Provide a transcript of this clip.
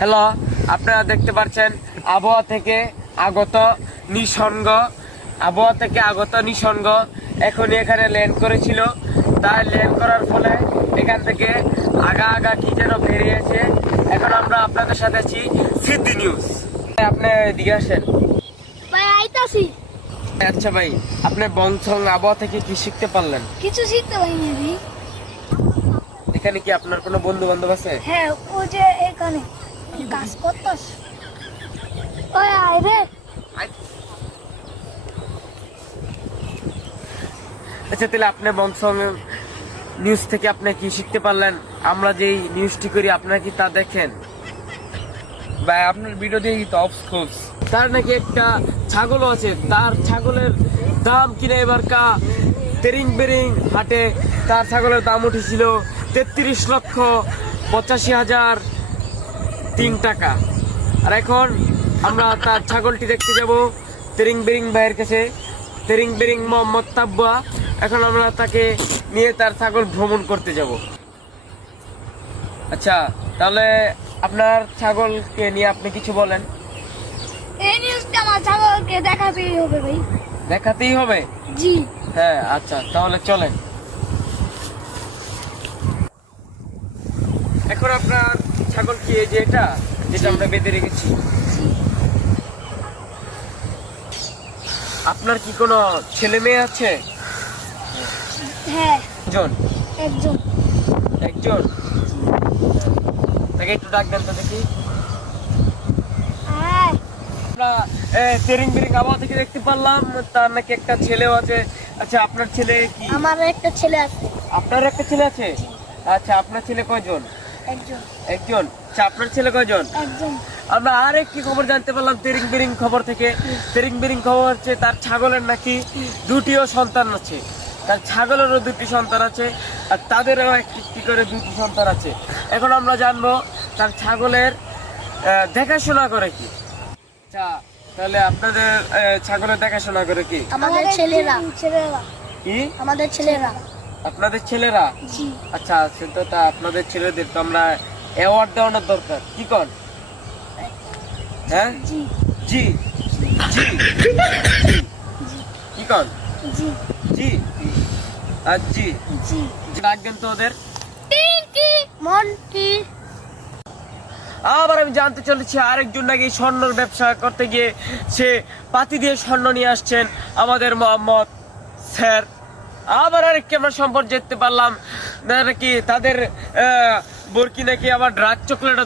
Hello, আপনারা দেখতে পাচ্ছেন আবহাওয়া থেকে আগত নিসর্গ এখনই এখানে ল্যান্ড করেছিল। তাই ল্যান্ড করার ফলে এখান থেকে আগা কি যেন বেরিয়েছে। এখন আমরা আপনাদের সাথে আছি সিদ্ধি নিউজ। আপনি এদিকে আসেন। ভাই আইতাছি। আচ্ছা ভাই, আপনি বংশং আবহাওয়া থেকে কি শিখতে পারলেন? কিছু শিখতে পারিনি ভাই। এখানে কি আপনার কোনো বন্ধু বান্ধব আছে? হ্যাঁ, ও যে এখানে কাজ করতাস। ওই আয় রে। আচ্ছা, তাহলে আপনি বংশং নিউজ থেকে আপনি কি শিখতে পারলেন? আমরা যেই নিউজটি করি আপনারা কি তা দেখেন? ভাই আপনার ভিডিও দিয়ে তো অফকোর্স তার নাকি একটা ছাগলও আছে, তার ছাগলের দাম কিনে এবার তেরিং বেরিং হাটে তার ছাগলের দাম উঠেছিল 33,85,003 টাকা। আর এখন আমরা তার ছাগলটি দেখতে যাব তেরিং বেরিং ভাইয়ের কাছে, তেরিং বেরিং মোহাম্মদ তাব্বা। এখন আমরা তাকে নিয়ে তার ছাগল ভ্রমণ করতে যাব। আচ্ছা, তাহলে আপনার ছাগলকে নিয়ে আপনি কিছু বলেন। এই নিউজটা আমার ছাগলকে দেখাতেই হবে ভাই। দেখাতেই হবে? জি। হ্যাঁ, আচ্ছা তাহলে চলেন। এখন আপনার ছাগল কি এই যে যেটা আমরা বেঁধে রেখেছি? আপনার কি কোনো ছেলে মেয়ে আছে? হ্যাঁ, একজন। একজন। তাকে একটু ডাক দেন তো দেখি। আয়। আমরা তেরিং বেরিং আবহাওয়া থেকে দেখতে পারলাম তার নাকি একটা ছেলেও আছে। আচ্ছা, আপনার ছেলে কি? আমার একটা ছেলে আছে। আপনার একটা ছেলে আছে? আচ্ছা, আপনার ছেলে কয়জন? একজন। আচ্ছা, আপনার ছেলে কয়জন? একজন। আমরা আর একটি খবর জানতে পারলাম তেরিং বেরিং খবর থেকে। তেরিং বেরিং খবর হচ্ছে তার ছাগলের নাকি দুটিও সন্তান আছে। তার ছাগলেরও দুটি সন্তান আছে, আর তাদেরও একটি করে দুটি সন্তান আছে। এখন আমরা জানবো তার ছাগলের দেখাশোনা করে কি। আচ্ছা, তাহলে আপনাদের ছাগলের দেখাশোনা করে কি? আমাদের ছেলেরা। কি? আমাদের ছেলেরা। আপনাদের ছেলেরা? জি। আচ্ছা, তো তা আপনাদের ছেলেদের তো আমরা অ্যাওয়ার্ড দেওয়ানোর দরকার, কি কর? হ্যাঁ, জি। জি জি কি কর? জি। জি আর জি জি। রাখবেন তো ওদের। টিঙ্কি মন্টি। আবার আমি জানতে চলেছি আরেকজন নাকি স্বর্ণের ব্যবসা করতে গিয়ে সে পাতি দিয়ে স্বর্ণ নিয়ে আসছেন, আমাদের মোহাম্মদ স্যার। আবার আরেকটি আমরা সম্পর্ক যেতে পারলাম নাকি তাদের বরকি নাকি আবার ড্রাগ চকলেট